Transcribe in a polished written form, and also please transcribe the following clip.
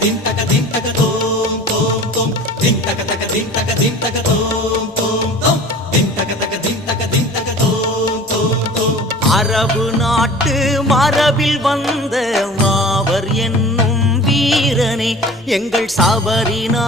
தின் தக தின் தக தோம் தோம் தோம் தின் தக தக தின் தக தின் தக தோம் தோம் தோம் தின் தக தக தின் தக தின் தக தோம் தோம் தோம். அரபு நாட்டு மரபில் வந்த மாவர் என்னும் வீரனே எங்கள் சபரினா